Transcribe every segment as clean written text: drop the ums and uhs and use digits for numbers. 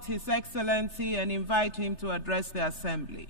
His Excellency and invite him to address the Assembly.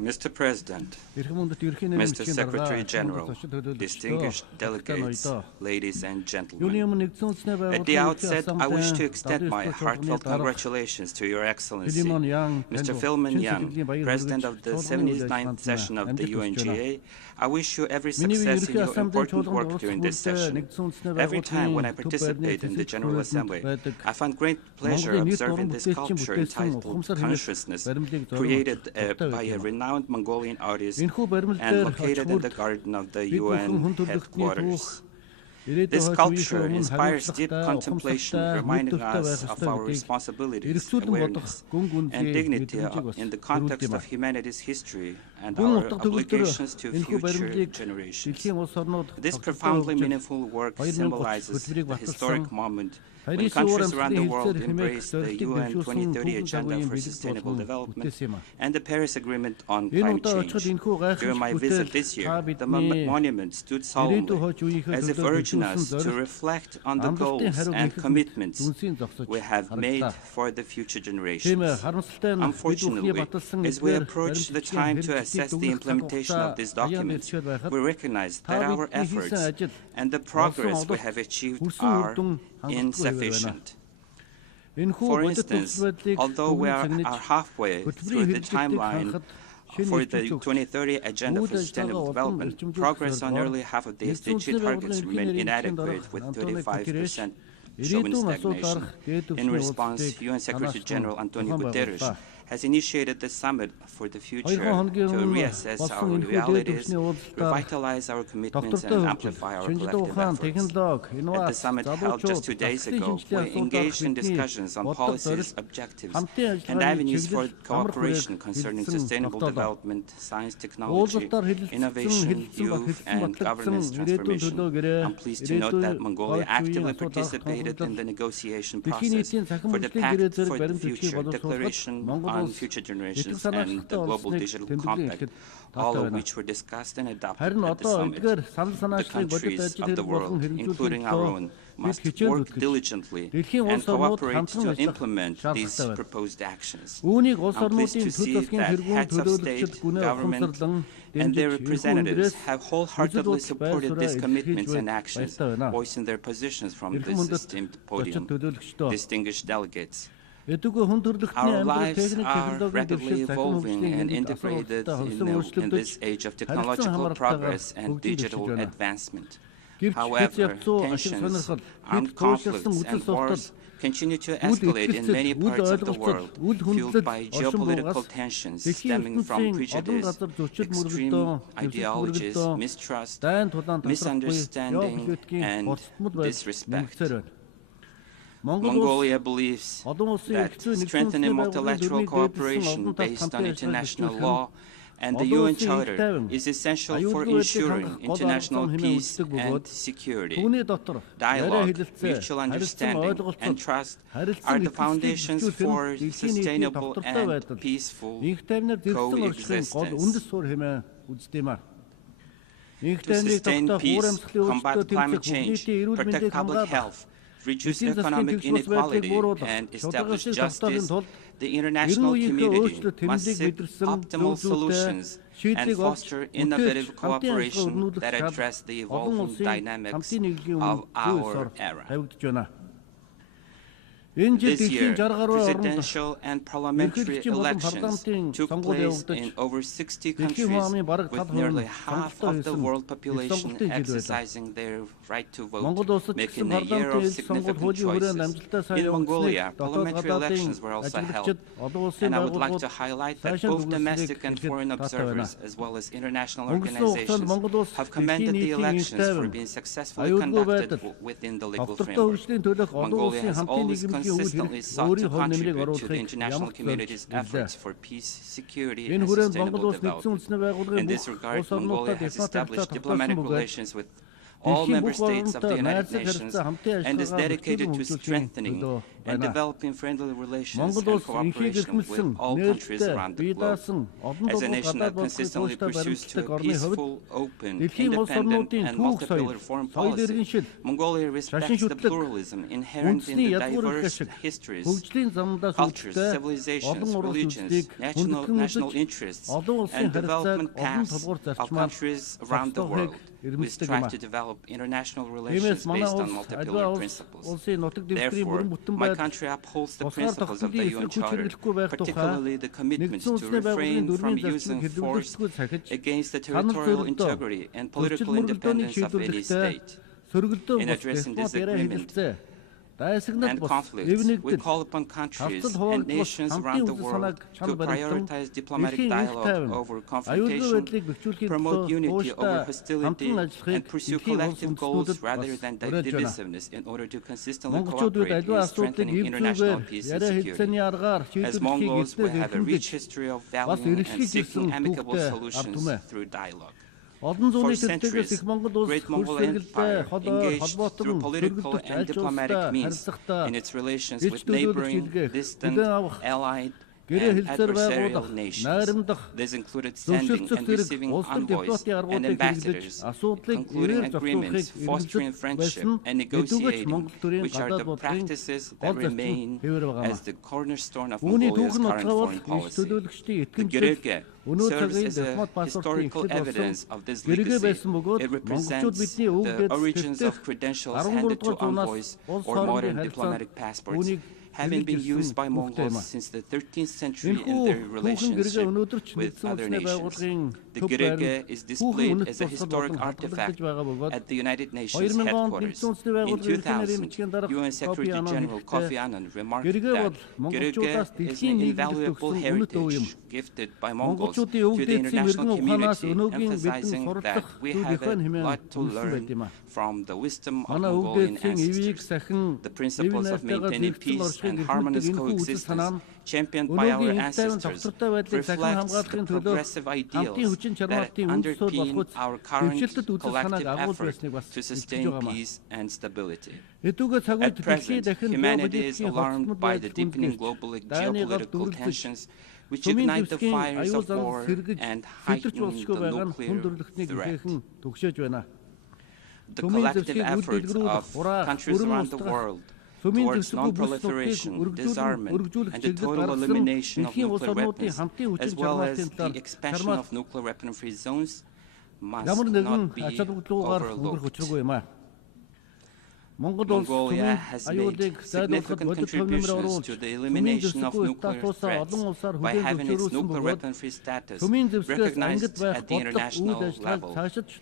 Mr. President, Mr. Secretary General, distinguished delegates, ladies and gentlemen. At the outset, I wish to extend my heartfelt congratulations to Your Excellency, Mr. Philemon Yang, President of the 79th session of the UNGA. I wish you every success in your important work during this session. Every time when I participate in the General Assembly, I find great pleasure observing this sculpture entitled Consciousness, created by a renowned Mongolian artist and located in the garden of the UN headquarters. This sculpture inspires deep contemplation, reminding us of our responsibilities, awareness, and dignity in the context of humanity's history and our obligations to future generations. This profoundly meaningful work symbolizes the historic moment when countries around the world embraced the UN 2030 Agenda for Sustainable Development and the Paris Agreement on climate change. During my visit this year, the monument stood solemnly, as if urging us to reflect on the goals and commitments we have made for the future generations. Unfortunately, as we approach the time to assess the implementation of this document, we recognize that our efforts and the progress we have achieved are insufficient. For instance, although we are halfway through the timeline for the 2030 Agenda for Sustainable Development, progress on nearly half of the SDG targets remain inadequate, with 35% showing stagnation. In response, UN Secretary General Antonio Guterres has initiated the Summit for the Future to reassess our realities, revitalize our commitments, and amplify our collective efforts. At the summit held just 2 days ago, we engaged in discussions on policies, objectives, and avenues for cooperation concerning sustainable development, science, technology, innovation, youth, and governance transformation. I'm pleased to note that Mongolia actively participated in the negotiation process for the Pact for the Future Declaration on Future Generations and the Global Digital Compact, all of which were discussed and adopted at the summit. The countries of the world, including our own, must work diligently and cooperate to implement these proposed actions. I'm pleased to see that heads of state, government, and their representatives have wholeheartedly supported these commitments and actions, voicing their positions from this esteemed podium. Distinguished delegates, our lives are rapidly evolving and integrated in this age of technological progress and digital advancement. However, tensions, armed conflicts, and wars continue to escalate in many parts of the world, fueled by geopolitical tensions stemming from prejudice, extreme ideologies, mistrust, misunderstanding, and disrespect. Mongolia believes that strengthening multilateral cooperation based on international law and the UN Charter is essential for ensuring international peace and security. Dialogue, mutual understanding, and trust are the foundations for sustainable and peaceful coexistence. To sustain peace, combat climate change, protect public health, reduce economic inequality, and establish justice, the international community must seek optimal solutions and foster innovative cooperation that address the evolving dynamics of our era. This year, presidential and parliamentary elections took place in over 60 countries, with nearly half of the world population exercising their right to vote, making a year of significant choices. In Mongolia, parliamentary elections were also held, and I would like to highlight that both domestic and foreign observers, as well as international organizations, have commended the elections for being successfully conducted within the legal framework. Mongolia has always considered consistently sought to contribute to the international community's efforts for peace, security, and sustainable development. In this regard, Mongolia has established diplomatic relations with all member states of the United Nations and is dedicated to strengthening and developing friendly relations and cooperation with all countries around the globe. As a nation that consistently pursues to a peaceful, open, independent, and multipolar foreign policy, Mongolia respects the pluralism inherent in the diverse histories, cultures, civilizations, religions, national interests, and development paths of countries around the world. We strive to develop international relations based on multipolar principles. Therefore, my country upholds the principles of the UN Charter, particularly the commitment to refrain from using force against the territorial integrity and political independence of any state. In addressing disagreement and conflicts, we call upon countries and nations around the world to prioritize diplomatic dialogue over confrontation, promote unity over hostility, and pursue collective goals rather than divisiveness in order to consistently cooperate in strengthening international peace and security. As Mongols, we have a rich history of valuing and seeking amicable solutions through dialogue. For centuries, Great Mongol Empire engaged through political and diplomatic means in its relations with neighboring, distant, allied, and adversarial nations. This included sending and receiving envoys and ambassadors, concluding agreements, fostering friendship, and negotiating, which are the practices that remain as the cornerstone of Mongolia's current foreign policy. The Gerge serves as a historical evidence of this legacy. It represents the origins of credentials handed to envoys or modern diplomatic passports, having been used by Mongols since the 13th century in their relationship with other nations. The Gerge is displayed as a historic artifact at the United Nations headquarters. In 2000, UN Secretary General Kofi Annan remarked that Gerge is an invaluable heritage gifted by Mongols to the international community, emphasizing that we have a lot to learn from the wisdom of Mongolian ancestors. The principles of maintaining peace and harmonious coexistence championed by our ancestors reflects the progressive ideals that underpin our current collective effort to sustain peace and stability. At present, humanity is alarmed by the deepening global geopolitical tensions which ignite the fires of war and heighten the nuclear threat. The collective efforts of countries around the world towards non-proliferation, disarmament, and the total elimination of nuclear weapons, as well as the expansion of nuclear weapon-free zones, must not be overlooked. Mongolia has made significant contributions to the elimination of nuclear threats by having its nuclear weapon-free status recognized at the international level.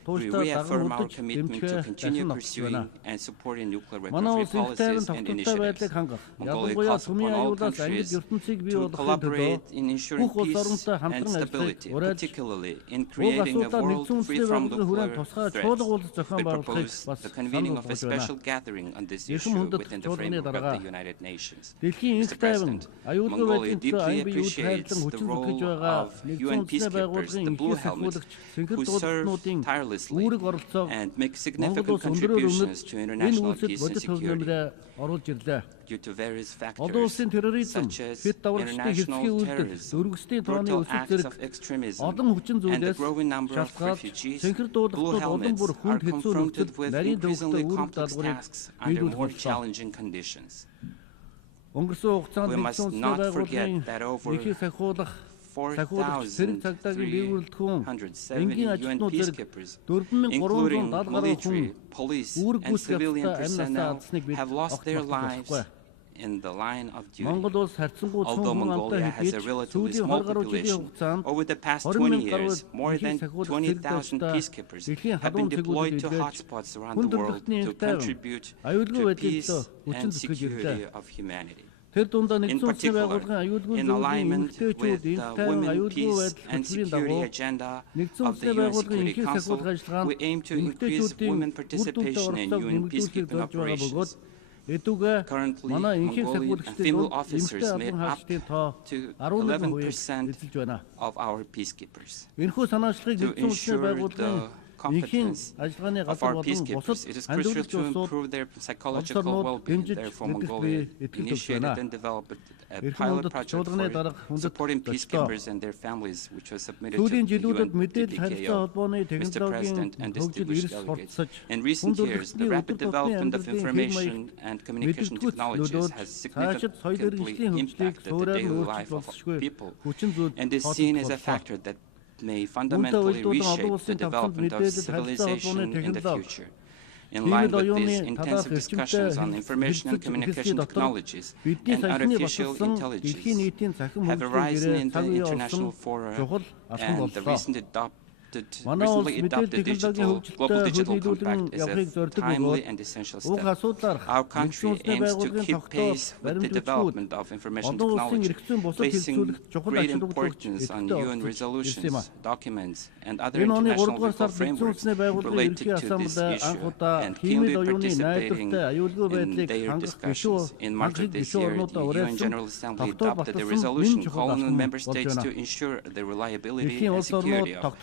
We reaffirm our commitment to continue pursuing and supporting nuclear weapon-free policies and initiatives. Mongolia calls upon all countries to collaborate in ensuring peace and stability, particularly in creating a world free from nuclear threats. We propose the convening of a special gathering on this issue within the framework of the United Nations. Mr. President, Mongolia deeply appreciates the role of UN peacekeepers, the Blue Helmets, who serve tirelessly and make significant contributions to international peace and security. Due to various factors, such as international terrorism, brutal acts of extremism, and the growing number of refugees, Blue Helmets are confronted with increasingly complex tasks under more challenging conditions. We must not forget that over 4,370 UN peacekeepers, including military, police, and civilian personnel, have lost their lives in the line of duty. Although Mongolia has a relatively small population, over the past 20 years, more than 20,000 peacekeepers have been deployed to hotspots around the world to contribute to peace and security of humanity. In particular, in alignment with the Women, Peace and Security agenda of the UN Security Council, we aim to increase women participation in UN peacekeeping operations. Currently, Mongolian and female officers made up to 11% of our peacekeepers. To ensure the competence of our peacekeepers, it is crucial to improve their psychological well-being. Therefore, Mongolia initiated and developed a pilot project for supporting peacekeepers and their families, which was submitted to the UNDPKO, Mr. President, and distinguished delegates. In recent years, the rapid development of information and communication technologies has significantly impacted the daily life of people, and is seen as a factor that may fundamentally reshape the development of civilization in the future. In line with these intensive discussions on information and communication technologies and artificial intelligence have arisen in the international fora, and the recently adopted Global Digital Compact is a timely and essential step. Our country aims to keep pace with the development of information technology, placing great importance on UN resolutions, documents, and other international legal frameworks related to this issue, and keenly participating in their discussions. In March of this year, the UN General Assembly adopted a resolution calling on member states to ensure the reliability and security of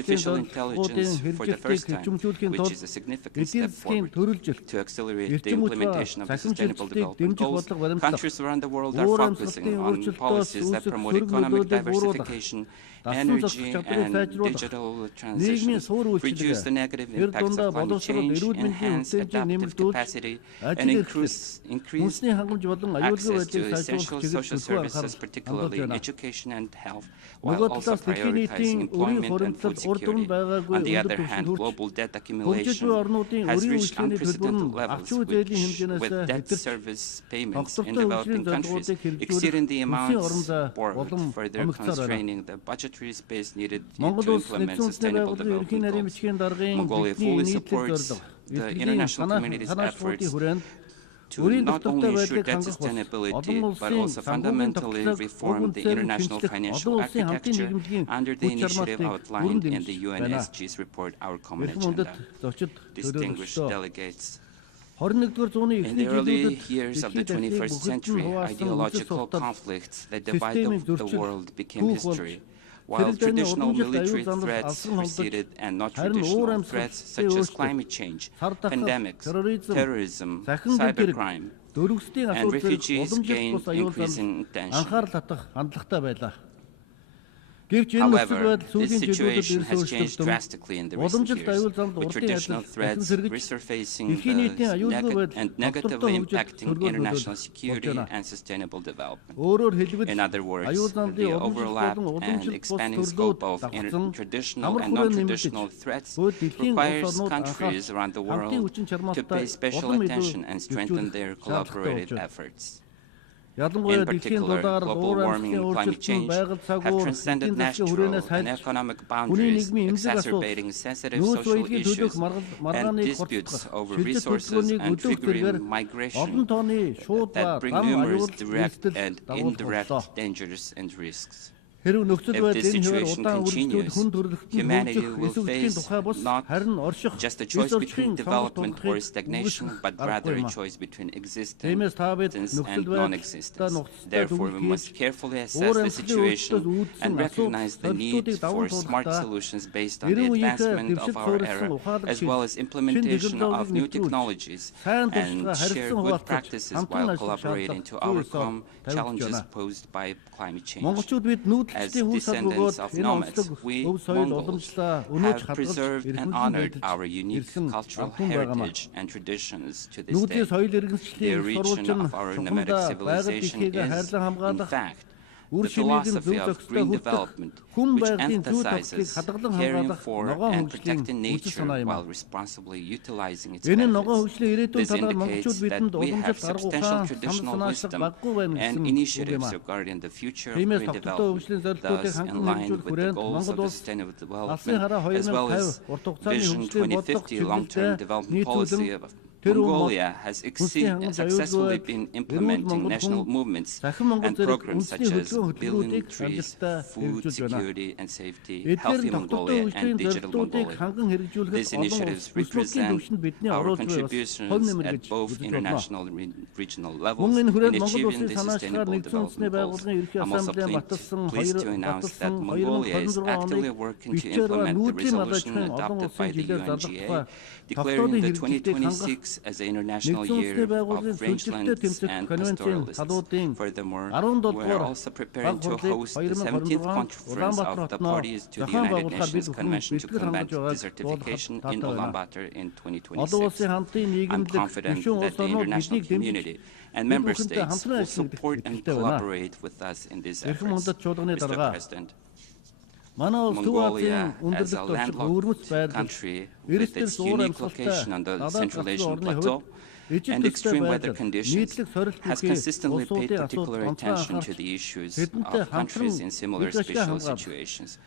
artificial intelligence for the first time, which is a significant step forward to accelerate the implementation of the Sustainable Development Goals. Countries around the world are focusing on policies that promote economic diversification, energy and digital transitions, reduce the negative impacts of climate change, enhance adaptive capacity, and increase access to essential social services, particularly in education and health, while also prioritizing employment and food security. On the other hand, global debt accumulation has reached unprecedented levels, with debt service payments in developing countries exceeding the amounts borrowed, further constraining the budgetary space needed to implement sustainable development goals. Mongolia fully supports the international community's efforts to not only ensure debt sustainability, but also fundamentally reform the international financial architecture under the initiative outlined in the UNSG's report, Our Common Agenda. Distinguished delegates, in the early years of the 21st century, ideological conflicts that divided the world became history. While traditional military threats receded and not traditional threats such as climate change, pandemics, terrorism, cybercrime, and refugees gained increasing attention. However, this situation has changed drastically in the recent years, with traditional threats resurfacing and negatively impacting international security and sustainable development. In other words, the overlap and expanding scope of traditional and non-traditional threats requires countries around the world to pay special attention and strengthen their collaborative efforts. In particular, global warming and climate change have transcended natural and economic boundaries, exacerbating sensitive social issues and disputes over resources and triggering migration that bring numerous direct and indirect dangers and risks. If this situation continues, humanity will face not just a choice between development or stagnation, but rather a choice between existence and non-existence. Therefore, we must carefully assess the situation and recognize the need for smart solutions based on the advancement of our era, as well as implementation of new technologies, and share good practices while collaborating to overcome challenges posed by climate change. As descendants of nomads, we Mongols have preserved and honored our unique cultural heritage and traditions to this day. The origin of our nomadic civilization is, in fact, the philosophy of green development, which emphasizes caring for and protecting nature while responsibly utilizing its benefits. This indicates that we have substantial traditional wisdom and initiatives regarding the future of green development, thus in line with the goals of the Sustainable Development, as well as Vision 2050 long-term development policy Mongolia has successfully been implementing national movements and programs such as Billion Trees, Food Security and Safety, Healthy Mongolia, and Digital Mongolia. These initiatives represent our contributions at both international and regional levels in achieving the Sustainable Development Goals. I'm also pleased to announce that Mongolia is actively working to implement the resolution adopted by the UNGA, declaring the 2026 as the International Year of Rangelands and Pastoralists. Furthermore, we are also preparing to host the 17th conference of the parties to the United Nations Convention to combat desertification in Ulaanbaatar in 2026. I'm confident that the international community and member states will support and collaborate with us in these efforts. Mr. President, Mongolia, as a landlocked country with its unique location on the Central Asian Plateau and extreme weather conditions, has consistently paid particular attention to the issues of countries in similar special situations.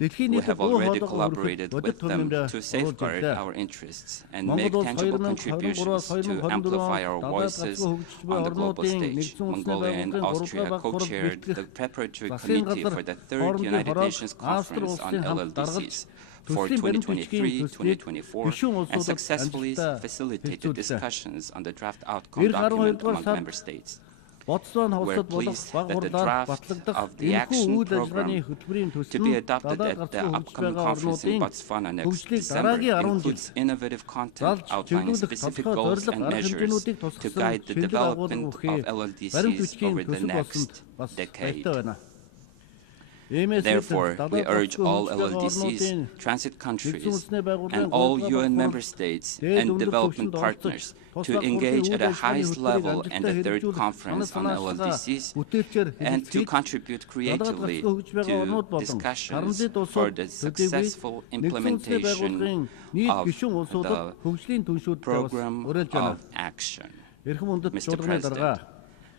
We have already collaborated with them to safeguard our interests and make tangible contributions to amplify our voices on the global stage. Mongolia and Austria co-chaired the preparatory committee for the third United Nations Conference on LLDCs for 2023-2024 and successfully facilitated discussions on the draft outcome document among member states. We're pleased that the draft of the action program to be adopted at the upcoming conference in Botswana next December includes innovative content outlining specific goals and measures to guide the development of LLDCs over the next decade. Therefore, we urge all LLDCs, transit countries, and all UN member states and development partners to engage at the highest level in the third conference on LLDCs and to contribute creatively to discussions for the successful implementation of the program of action. Mr. President,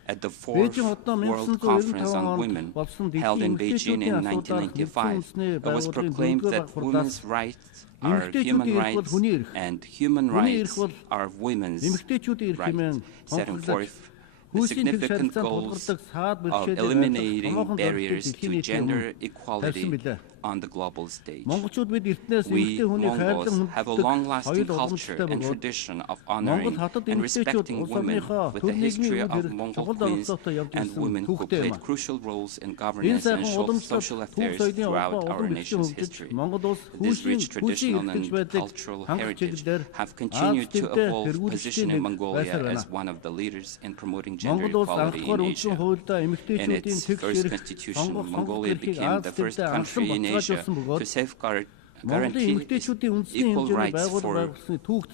at the Fourth World Conference on Women, held in Beijing in 1995, it was proclaimed that women's rights are human rights and human rights are women's rights, setting forth the significant goals of eliminating barriers to gender equality on the global stage. We Mongols have a long-lasting culture and tradition of honoring and respecting women with a history of Mongol queens and women who played crucial roles in governance and social affairs throughout our nation's history. This rich traditional and cultural heritage have continued to evolve, positioning Mongolia as one of the leaders in promoting gender equality in Asia. In its first constitution, Mongolia became the first country in Asia to safeguard guarantee equal rights for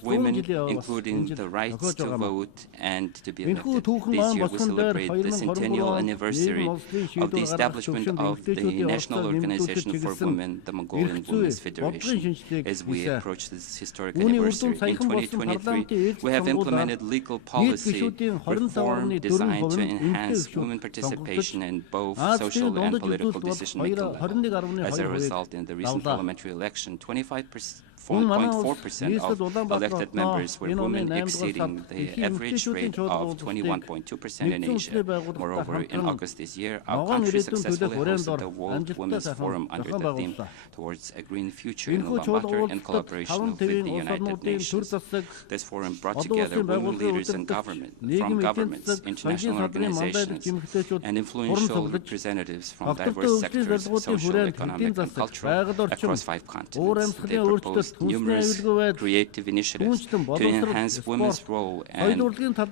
women, including the rights to vote and to be elected. This year we celebrate the centennial anniversary of the establishment of the National Organization for Women, the Mongolian Women's Federation. As we approach this historic anniversary in 2023, we have implemented legal policy reform designed to enhance women participation in both social and political decision-making level. As a result, in the recent parliamentary election, 25.4% of elected members were women, exceeding the average rate of 21.2% in Asia. Moreover, in August this year, our country successfully hosted the World Women's Forum under the theme Towards a Green Future in Ulaanbaatar in collaboration with the United Nations. This forum brought together women leaders in government, from governments, international organizations, and influential representatives from diverse sectors, social, economic, and cultural, across 5 continents. They proposed numerous creative initiatives to enhance women's role and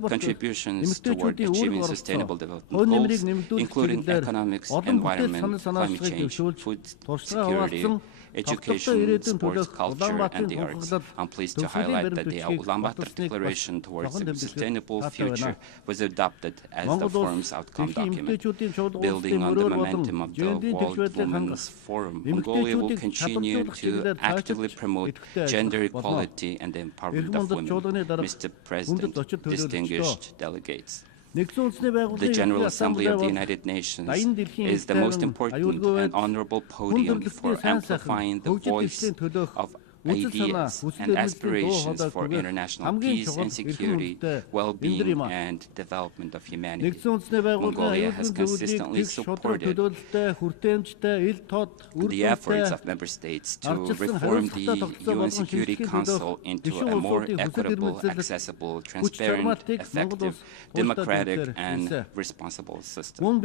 contributions toward achieving sustainable development goals, including economics, environment, climate change, food security, education, sports, culture, and the arts. I'm pleased to highlight that the Ulaanbaatar Declaration Towards a Sustainable Future was adopted as the forum's outcome document. Building on the momentum of the World Women's Forum, Mongolia will continue to actively promote gender equality and the empowerment of women. Mr. President, distinguished delegates, the General Assembly of the United Nations is the most important and honorable podium for amplifying the voice of ideas and aspirations for international peace and security, well-being, and development of humanity. Mongolia has consistently supported the efforts of member states to reform the UN Security Council into a more equitable, accessible, transparent, effective, democratic, and responsible system.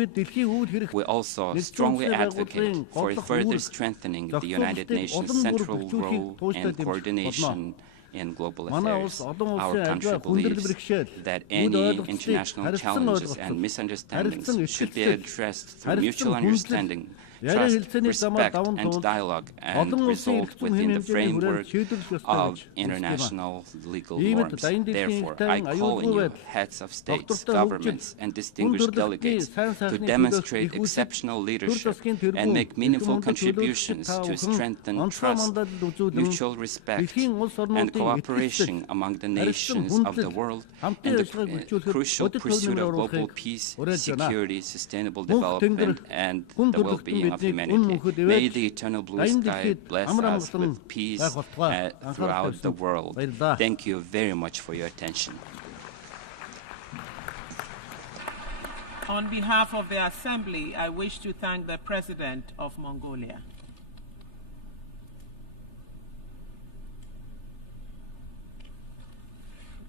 We also strongly advocate for further strengthening the United Nations' central role and coordination in global affairs. Our country believes that any international challenges and misunderstandings should be addressed through mutual understanding, trust, respect, and dialogue, and resolved within the framework of international legal norms. Therefore, I call on you, heads of states, governments, and distinguished delegates, to demonstrate exceptional leadership and make meaningful contributions to strengthen trust, mutual respect, and cooperation among the nations of the world in the crucial pursuit of global peace, security, sustainable development, and the well-being of humanity. May the eternal blue sky bless us with peace throughout the world. Thank you very much for your attention. On behalf of the Assembly, I wish to thank the President of Mongolia.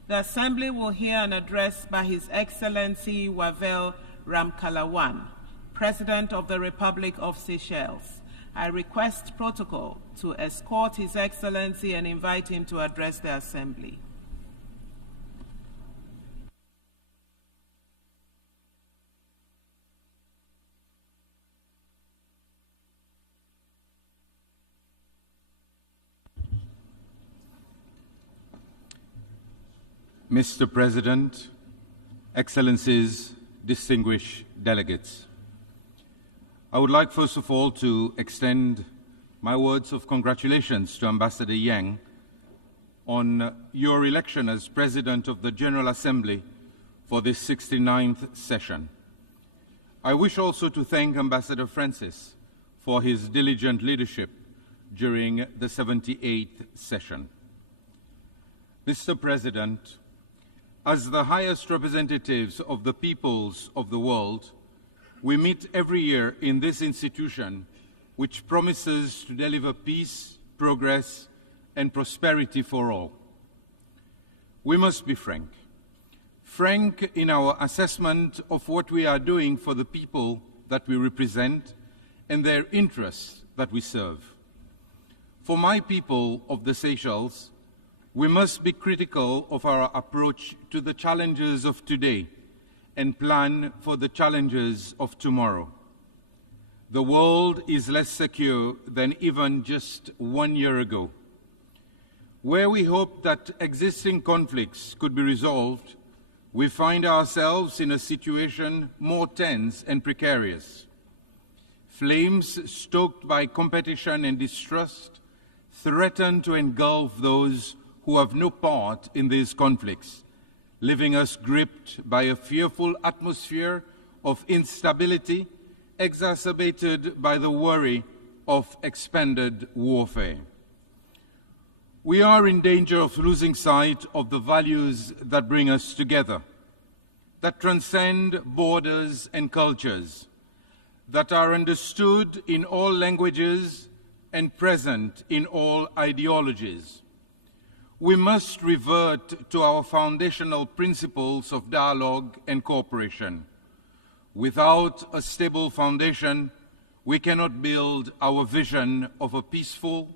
The Assembly will hear an address by His Excellency Wavel Ramkalawan, President of the Republic of Seychelles. I request protocol to escort His Excellency and invite him to address the Assembly. Mr. President, Excellencies, distinguished delegates, I would like first of all to extend my words of congratulations to Ambassador Yang on your election as President of the General Assembly for this 69th session. I wish also to thank Ambassador Francis for his diligent leadership during the 78th session. Mr. President, as the highest representatives of the peoples of the world, we meet every year in this institution, which promises to deliver peace, progress, and prosperity for all. We must be frank in our assessment of what we are doing for the people that we represent and their interests that we serve. For my people of the Seychelles, we must be critical of our approach to the challenges of today and plan for the challenges of tomorrow. The world is less secure than even just 1 year ago. Where we hoped that existing conflicts could be resolved, we find ourselves in a situation more tense and precarious. Flames stoked by competition and distrust threaten to engulf those who have no part in these conflicts, leaving us gripped by a fearful atmosphere of instability exacerbated by the worry of expanded warfare. We are in danger of losing sight of the values that bring us together, that transcend borders and cultures, that are understood in all languages and present in all ideologies. We must revert to our foundational principles of dialogue and cooperation. Without a stable foundation, we cannot build our vision of a peaceful,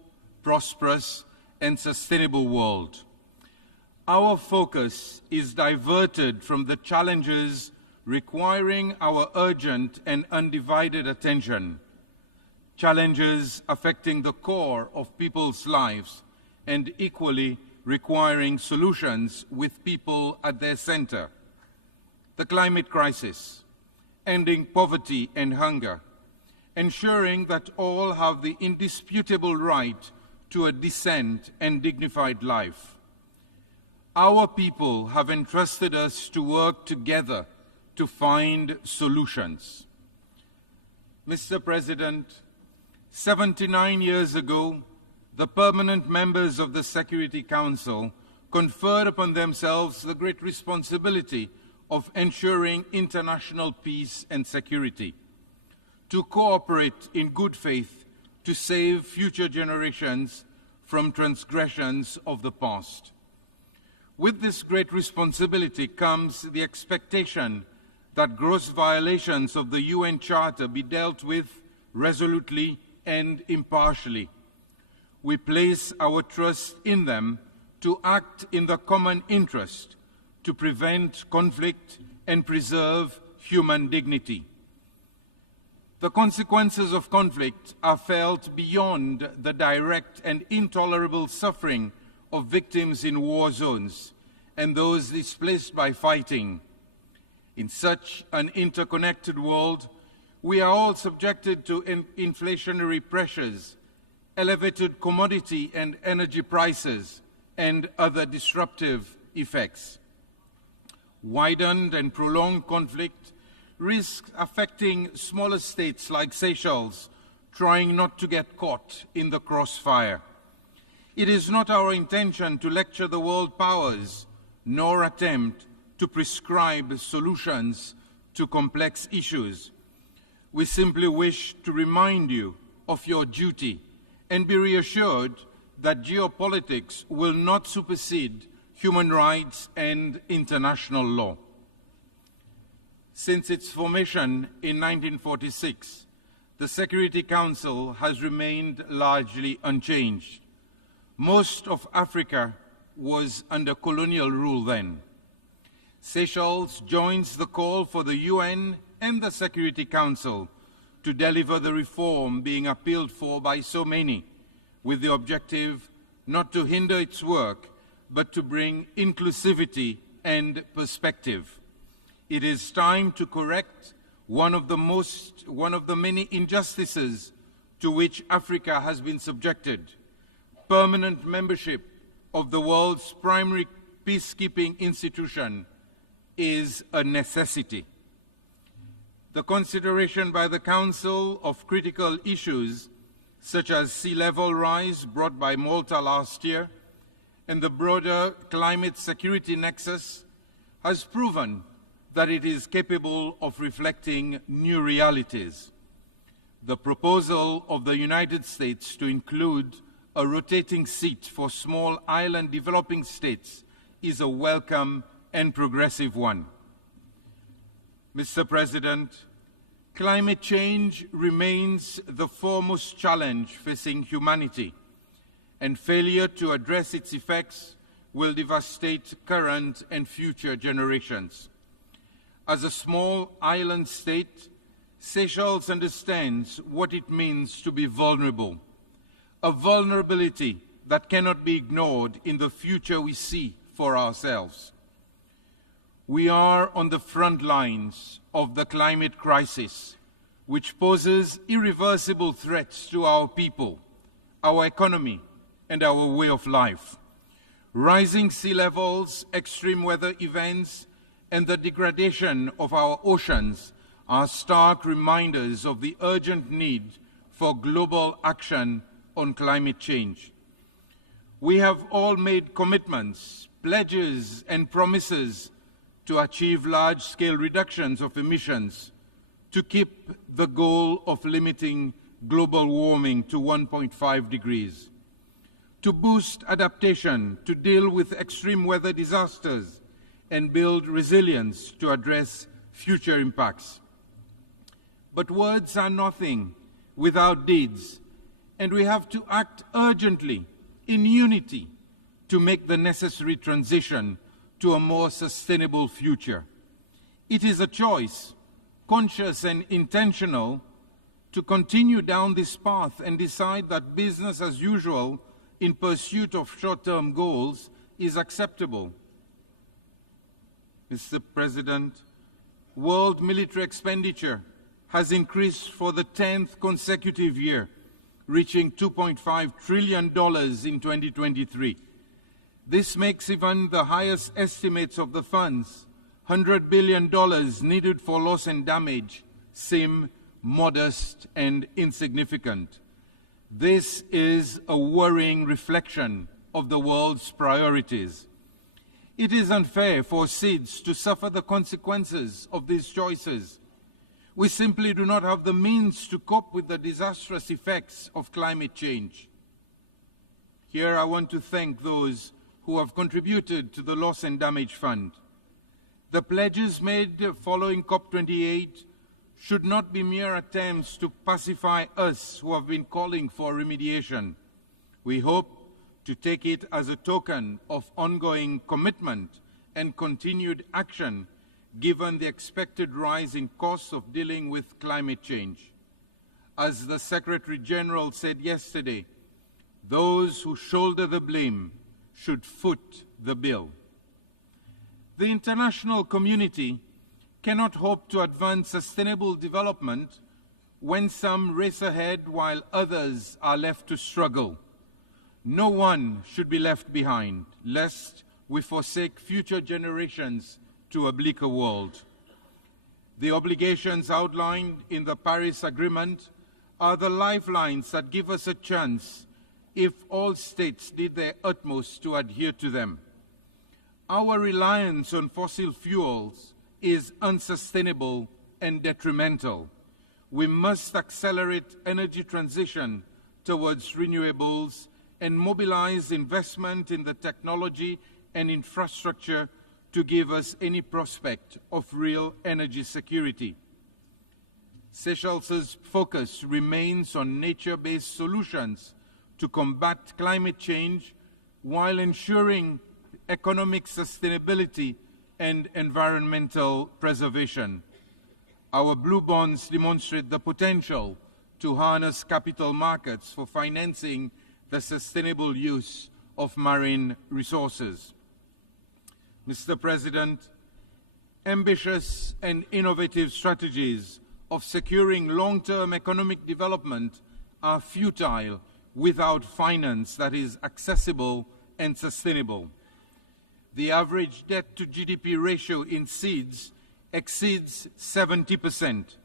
prosperous, and sustainable world. Our focus is diverted from the challenges requiring our urgent and undivided attention, challenges affecting the core of people's lives and equally requiring solutions with people at their center. The climate crisis, ending poverty and hunger, ensuring that all have the indisputable right to a decent and dignified life. Our people have entrusted us to work together to find solutions. Mr. President, 79 years ago, the permanent members of the Security Council confer upon themselves the great responsibility of ensuring international peace and security, to cooperate in good faith to save future generations from transgressions of the past. With this great responsibility comes the expectation that gross violations of the UN Charter be dealt with resolutely and impartially. We place our trust in them to act in the common interest to prevent conflict and preserve human dignity. The consequences of conflict are felt beyond the direct and intolerable suffering of victims in war zones and those displaced by fighting. In such an interconnected world, we are all subjected to inflationary pressures, elevated commodity and energy prices, and other disruptive effects. Widened and prolonged conflict risks affecting smaller states like Seychelles, trying not to get caught in the crossfire. It is not our intention to lecture the world powers, nor attempt to prescribe solutions to complex issues. We simply wish to remind you of your duty and be reassured that geopolitics will not supersede human rights and international law. Since its formation in 1946, the Security Council has remained largely unchanged. Most of Africa was under colonial rule then. Seychelles joins the call for the UN and the Security Council to deliver the reform being appealed for by so many, with the objective not to hinder its work, but to bring inclusivity and perspective. It is time to correct one of the many injustices to which Africa has been subjected. Permanent membership of the world's primary peacekeeping institution is a necessity. The consideration by the Council of critical issues, such as sea level rise brought by Malta last year, and the broader climate security nexus, has proven that it is capable of reflecting new realities. The proposal of the United States to include a rotating seat for small island developing states is a welcome and progressive one. Mr. President, climate change remains the foremost challenge facing humanity, and failure to address its effects will devastate current and future generations. As a small island state, Seychelles understands what it means to be vulnerable, a vulnerability that cannot be ignored in the future we see for ourselves. We are on the front lines of the climate crisis, which poses irreversible threats to our people, our economy, and our way of life. Rising sea levels, extreme weather events, and the degradation of our oceans are stark reminders of the urgent need for global action on climate change. We have all made commitments, pledges, and promises to achieve large-scale reductions of emissions, to keep the goal of limiting global warming to 1.5 degrees, to boost adaptation, to deal with extreme weather disasters, and build resilience to address future impacts. But words are nothing without deeds, and we have to act urgently, in unity, to make the necessary transition to a more sustainable future. It is a choice, conscious and intentional, to continue down this path and decide that business as usual in pursuit of short-term goals is acceptable. Mr. President, world military expenditure has increased for the 10th consecutive year, reaching $2.5 trillion in 2023. This makes even the highest estimates of the funds, $100 billion needed for loss and damage, seem modest and insignificant. This is a worrying reflection of the world's priorities. It is unfair for SIDS to suffer the consequences of these choices. We simply do not have the means to cope with the disastrous effects of climate change. Here I want to thank those who have contributed to the Loss and Damage Fund. The pledges made following COP28 should not be mere attempts to pacify us who have been calling for remediation. We hope to take it as a token of ongoing commitment and continued action given the expected rise in costs of dealing with climate change. As the Secretary General said yesterday, those who shoulder the blame should foot the bill. The international community cannot hope to advance sustainable development when some race ahead while others are left to struggle. No one should be left behind, lest we forsake future generations to a bleaker world. The obligations outlined in the Paris Agreement are the lifelines that give us a chance if all states did their utmost to adhere to them. Our reliance on fossil fuels is unsustainable and detrimental. We must accelerate energy transition towards renewables and mobilize investment in the technology and infrastructure to give us any prospect of real energy security. Seychelles' focus remains on nature-based solutions to combat climate change while ensuring economic sustainability and environmental preservation. Our blue bonds demonstrate the potential to harness capital markets for financing the sustainable use of marine resources. Mr. President, ambitious and innovative strategies of securing long-term economic development are futile without finance that is accessible and sustainable. The average debt to GDP ratio in SIDS exceeds 70%.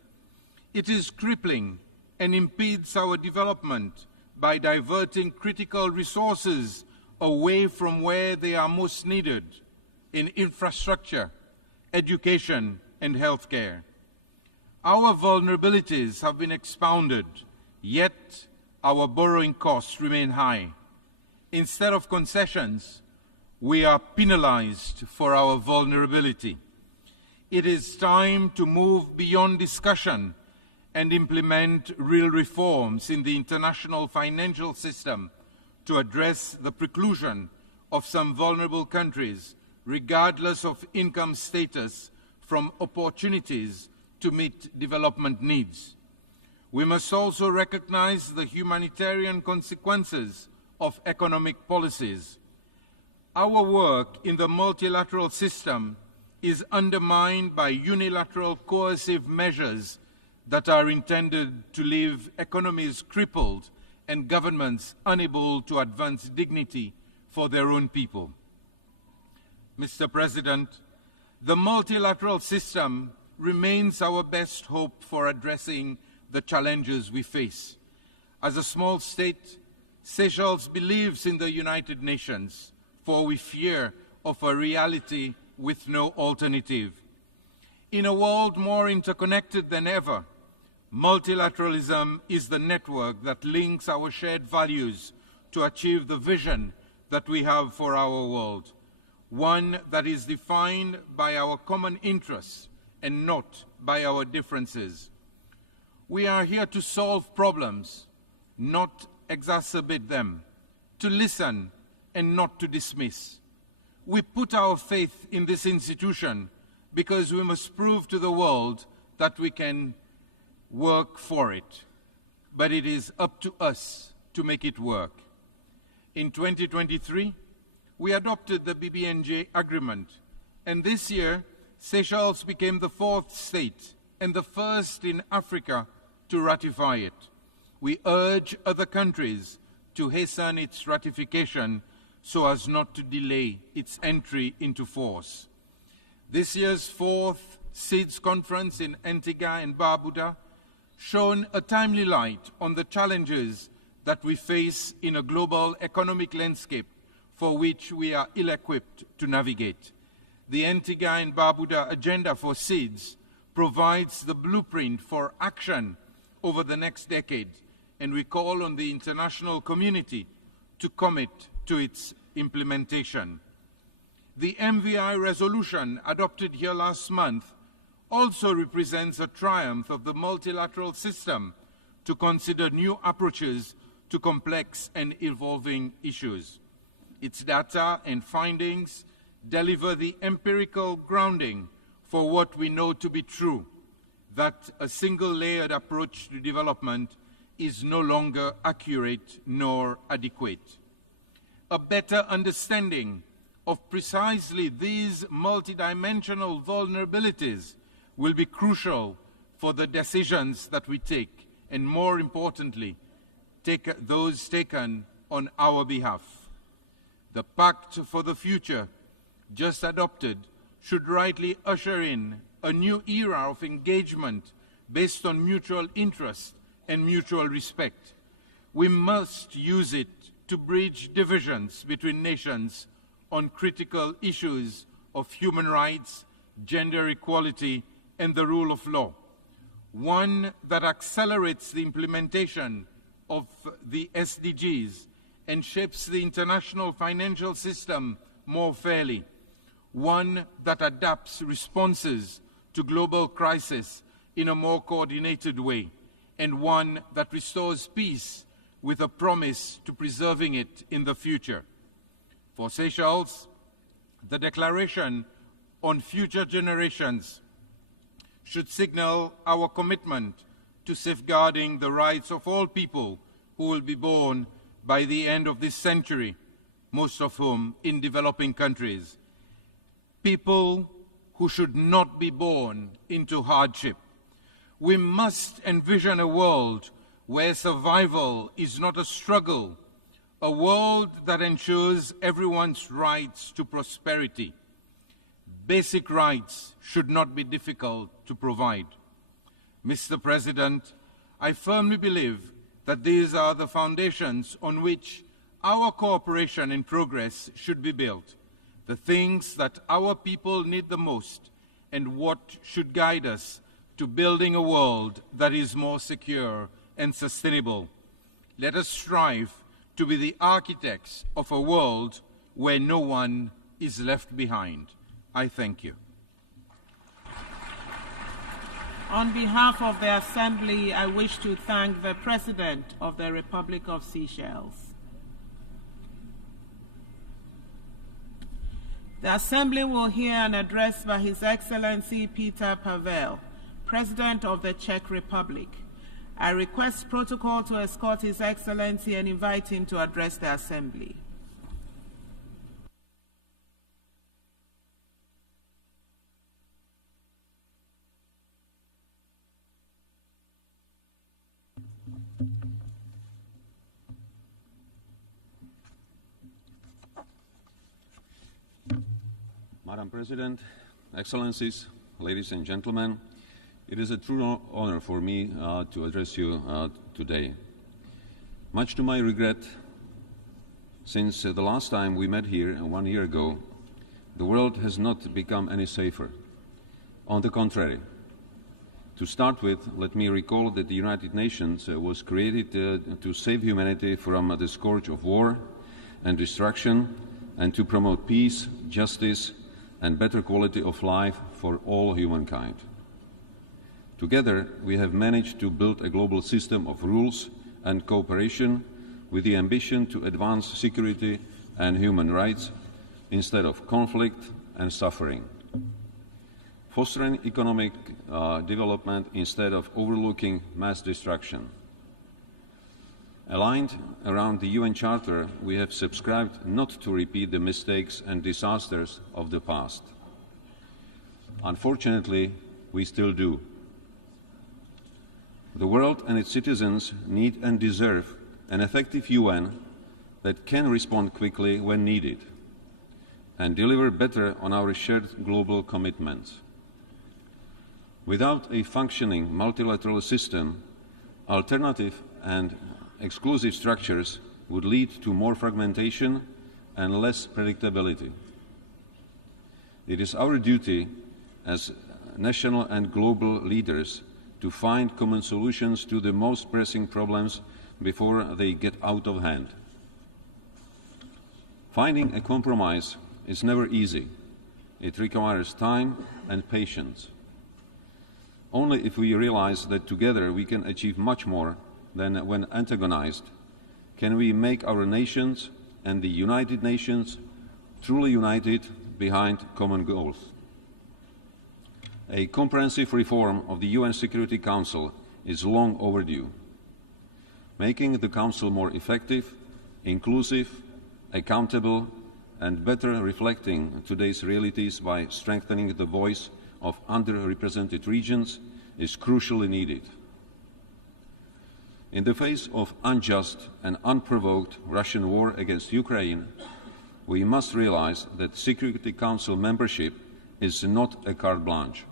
It is crippling and impedes our development by diverting critical resources away from where they are most needed, in infrastructure, education, and healthcare. Our vulnerabilities have been expounded, yet our borrowing costs remain high. Instead of concessions, we are penalized for our vulnerability. It is time to move beyond discussion and implement real reforms in the international financial system to address the preclusion of some vulnerable countries, regardless of income status, from opportunities to meet development needs. We must also recognize the humanitarian consequences of economic policies. Our work in the multilateral system is undermined by unilateral coercive measures that are intended to leave economies crippled and governments unable to advance dignity for their own people. Mr. President, the multilateral system remains our best hope for addressing the challenges we face. As a small state, Seychelles believes in the United Nations, for we fear of a reality with no alternative. In a world more interconnected than ever, multilateralism is the network that links our shared values to achieve the vision that we have for our world, one that is defined by our common interests and not by our differences. We are here to solve problems, not exacerbate them, to listen and not to dismiss. We put our faith in this institution because we must prove to the world that we can work for it. But it is up to us to make it work. In 2023, we adopted the BBNJ agreement, and this year, Seychelles became the 4th state and the first in Africa to ratify it. We urge other countries to hasten its ratification so as not to delay its entry into force. This year's 4th SIDS conference in Antigua and Barbuda shone a timely light on the challenges that we face in a global economic landscape for which we are ill-equipped to navigate. The Antigua and Barbuda Agenda for Seeds provides the blueprint for action over the next decade, and we call on the international community to commit to its implementation. The MVI resolution adopted here last month also represents a triumph of the multilateral system to consider new approaches to complex and evolving issues. Its data and findings deliver the empirical grounding for what we know to be true, that a single-layered approach to development is no longer accurate nor adequate. A better understanding of precisely these multidimensional vulnerabilities will be crucial for the decisions that we take, and more importantly, those taken on our behalf. The Pact for the Future, just adopted, should rightly usher in a new era of engagement based on mutual interest and mutual respect. We must use it to bridge divisions between nations on critical issues of human rights, gender equality, and the rule of law. One that accelerates the implementation of the SDGs and shapes the international financial system more fairly. One that adapts responses to global crisis in a more coordinated way, and one that restores peace with a promise to preserving it in the future. For Seychelles, the Declaration on Future Generations should signal our commitment to safeguarding the rights of all people who will be born by the end of this century, most of whom in developing countries. People who should not be born into hardship. We must envision a world where survival is not a struggle, a world that ensures everyone's rights to prosperity. Basic rights should not be difficult to provide. Mr. President, I firmly believe that these are the foundations on which our cooperation and progress should be built, the things that our people need the most, and what should guide us to building a world that is more secure and sustainable. Let us strive to be the architects of a world where no one is left behind. I thank you. On behalf of the Assembly, I wish to thank the President of the Republic of Seychelles. The Assembly will hear an address by His Excellency Peter Pavel, President of the Czech Republic. I request protocol to escort His Excellency and invite him to address the Assembly. Madam President, Excellencies, ladies and gentlemen, it is a true honor for me to address you today. Much to my regret, since the last time we met here 1 year ago, the world has not become any safer. On the contrary. To start with, let me recall that the United Nations was created to save humanity from the scourge of war and destruction, and to promote peace, justice, and better quality of life for all humankind. Together, we have managed to build a global system of rules and cooperation with the ambition to advance security and human rights instead of conflict and suffering, fostering economic development instead of overlooking mass destruction. Aligned around the UN Charter, we have subscribed not to repeat the mistakes and disasters of the past. Unfortunately, we still do. The world and its citizens need and deserve an effective UN that can respond quickly when needed and deliver better on our shared global commitments. Without a functioning multilateral system, alternative and exclusive structures would lead to more fragmentation and less predictability. It is our duty as national and global leaders to find common solutions to the most pressing problems before they get out of hand. Finding a compromise is never easy. It requires time and patience. Only if we realize that together we can achieve much more than when antagonized, can we make our nations and the United Nations truly united behind common goals. A comprehensive reform of the UN Security Council is long overdue. Making the Council more effective, inclusive, accountable, and better reflecting today's realities by strengthening the voice of underrepresented regions is crucially needed. In the face of unjust and unprovoked Russian war against Ukraine, we must realize that Security Council membership is not a carte blanche.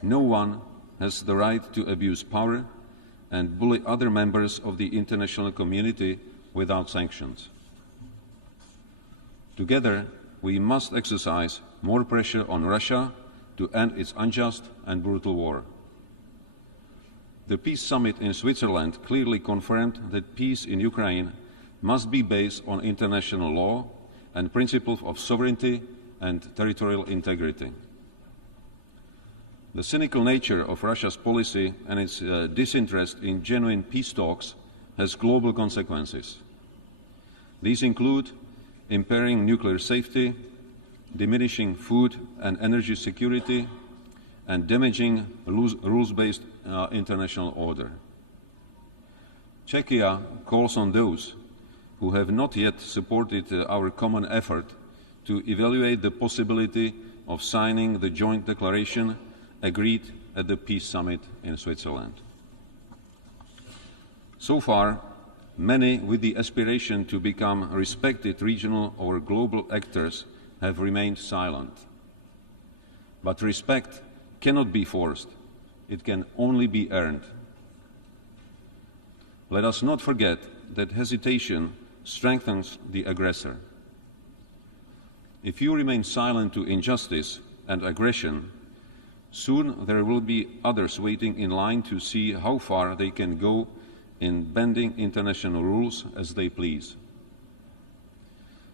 No one has the right to abuse power and bully other members of the international community without sanctions. Together, we must exercise more pressure on Russia to end its unjust and brutal war. The Peace Summit in Switzerland clearly confirmed that peace in Ukraine must be based on international law and principles of sovereignty and territorial integrity. The cynical nature of Russia's policy and its disinterest in genuine peace talks has global consequences. These include impairing nuclear safety, diminishing food and energy security, and damaging rules-based international order. Czechia calls on those who have not yet supported our common effort to evaluate the possibility of signing the joint declaration agreed at the Peace Summit in Switzerland. So far, many with the aspiration to become respected regional or global actors have remained silent. But respect cannot be forced. It can only be earned. Let us not forget that hesitation strengthens the aggressor. If you remain silent to injustice and aggression, soon there will be others waiting in line to see how far they can go in bending international rules as they please.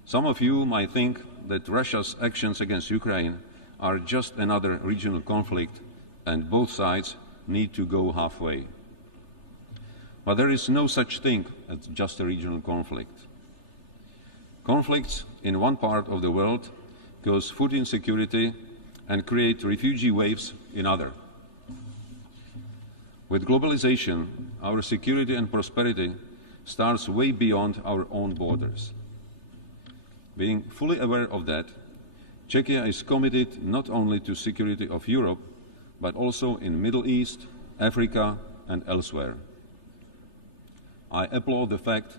Some of you might think that Russia's actions against Ukraine are just another regional conflict and both sides need to go halfway. But there is no such thing as just a regional conflict. Conflicts in one part of the world cause food insecurity and create refugee waves in others. With globalization, our security and prosperity starts way beyond our own borders. Being fully aware of that, Czechia is committed not only to security of Europe, but also in Middle East, Africa, and elsewhere. I applaud the fact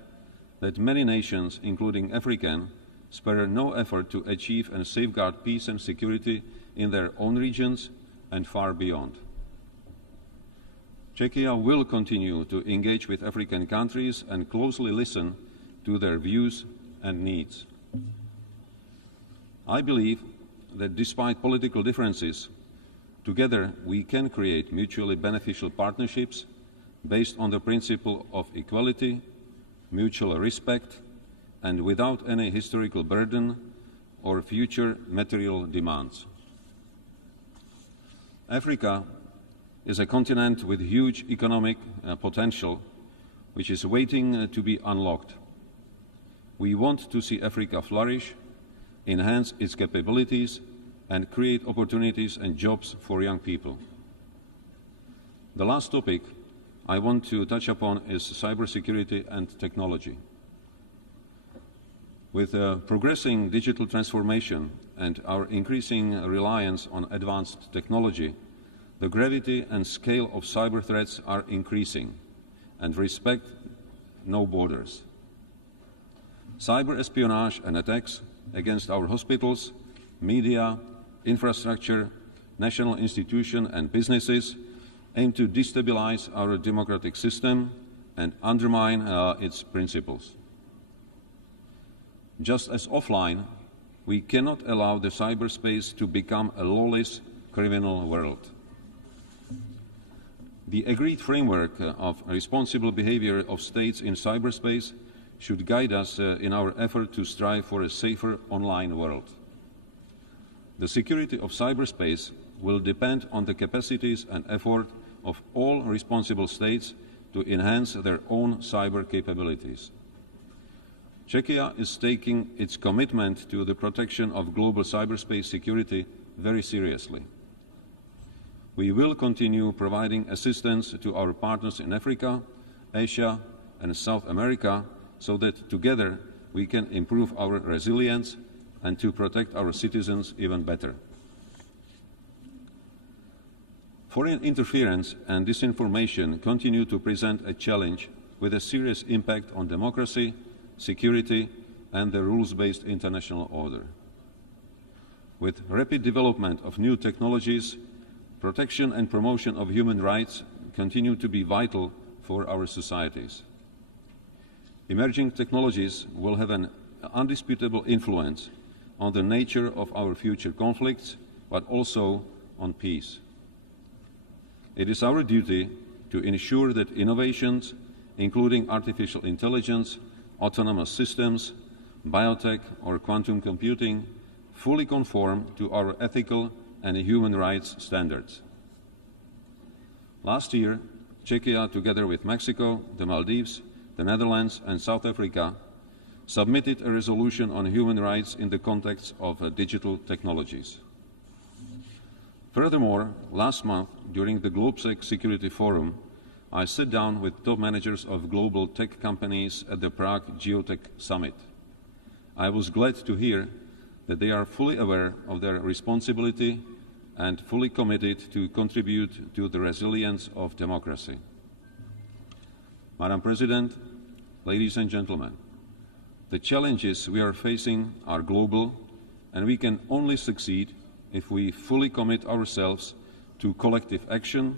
that many nations, including African, spare no effort to achieve and safeguard peace and security in their own regions and far beyond. Czechia will continue to engage with African countries and closely listen to their views and needs. I believe that despite political differences, together we can create mutually beneficial partnerships based on the principle of equality, mutual respect, and without any historical burden or future material demands. Africa is a continent with huge economic potential, which is waiting to be unlocked. We want to see Africa flourish, enhance its capabilities, and create opportunities and jobs for young people. The last topic I want to touch upon is cybersecurity and technology. With progressing digital transformation and our increasing reliance on advanced technology, the gravity and scale of cyber threats are increasing and respect no borders. Cyber espionage and attacks against our hospitals, media, infrastructure, national institutions and businesses aim to destabilize our democratic system, and undermine its principles. Just as offline, we cannot allow the cyberspace to become a lawless, criminal world. The agreed framework of responsible behavior of states in cyberspace should guide us in our effort to strive for a safer online world. The security of cyberspace will depend on the capacities and effort of all responsible states to enhance their own cyber capabilities. Czechia is taking its commitment to the protection of global cyberspace security very seriously. We will continue providing assistance to our partners in Africa, Asia, and South America so that together we can improve our resilience and to protect our citizens even better. Foreign interference and disinformation continue to present a challenge with a serious impact on democracy, security, and the rules-based international order. With rapid development of new technologies, protection and promotion of human rights continue to be vital for our societies. Emerging technologies will have an undisputable influence on the nature of our future conflicts, but also on peace. It is our duty to ensure that innovations, including artificial intelligence, autonomous systems, biotech, or quantum computing, fully conform to our ethical and human rights standards. Last year, Czechia, together with Mexico, the Maldives, the Netherlands, and South Africa, submitted a resolution on human rights in the context of digital technologies. Furthermore, last month, during the GlobeSec Security Forum, I sat down with top managers of global tech companies at the Prague Geotech Summit. I was glad to hear that they are fully aware of their responsibility and fully committed to contribute to the resilience of democracy. Madam President, ladies and gentlemen, the challenges we are facing are global, and we can only succeed if we fully commit ourselves to collective action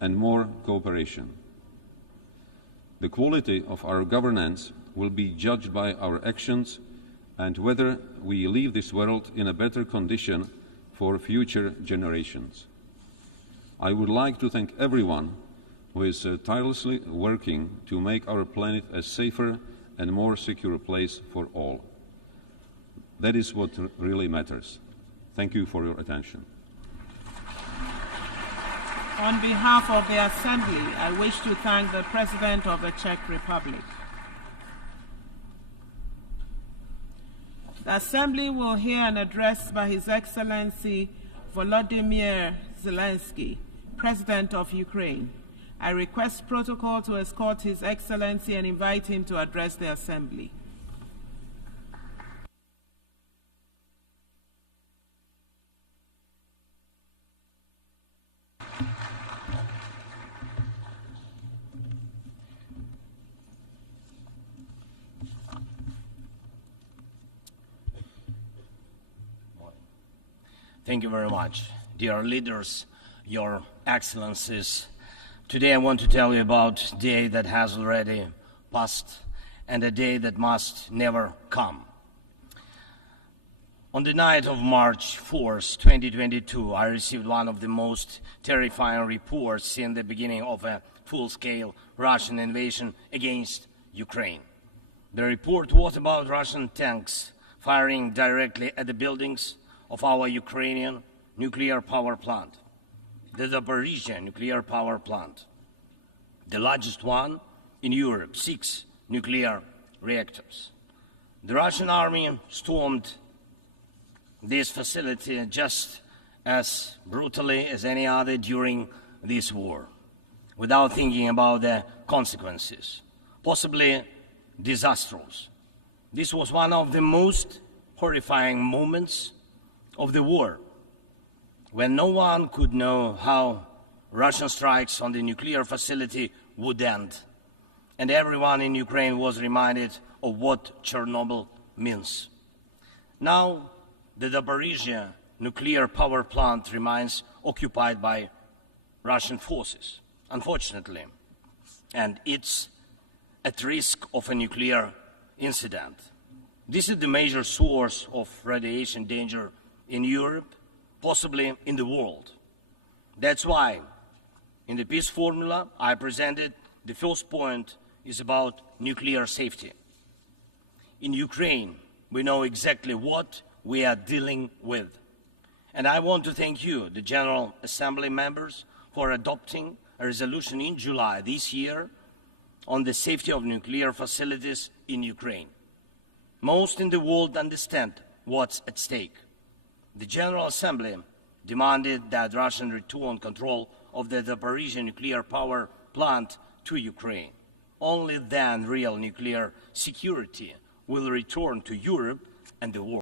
and more cooperation. The quality of our governance will be judged by our actions and whether we leave this world in a better condition for future generations. I would like to thank everyone who is tirelessly working to make our planet a safer and more secure place for all. That is what really matters. Thank you for your attention. On behalf of the Assembly, I wish to thank the President of the Czech Republic. The Assembly will hear an address by His Excellency Volodymyr Zelenskyy, President of Ukraine. I request protocol to escort His Excellency and invite him to address the Assembly. Thank you very much, dear leaders, your excellencies. Today I want to tell you about a day that has already passed and a day that must never come. On the night of March 4th, 2022, I received one of the most terrifying reports since the beginning of a full-scale Russian invasion against Ukraine. The report was about Russian tanks firing directly at the buildings of our Ukrainian nuclear power plant, the Zaporizhzhia nuclear power plant, the largest one in Europe, 6 nuclear reactors. The Russian army stormed this facility just as brutally as any other during this war, without thinking about the consequences, possibly disastrous. This was one of the most horrifying moments of the war, when no one could know how Russian strikes on the nuclear facility would end, and everyone in Ukraine was reminded of what Chernobyl means. Now, the Zaporizhzhia nuclear power plant remains occupied by Russian forces, unfortunately, and its at risk of a nuclear incident. This is the major source of radiation danger in Europe, possibly in the world. That's why, in the peace formula I presented, the first point is about nuclear safety. In Ukraine, we know exactly what we are dealing with. And I want to thank you, the General Assembly members, for adopting a resolution in July this year on the safety of nuclear facilities in Ukraine. Most in the world understand what's at stake. The General Assembly demanded that Russian return control of the Zaporizhzhia nuclear power plant to Ukraine. Only then real nuclear security will return to Europe and the world.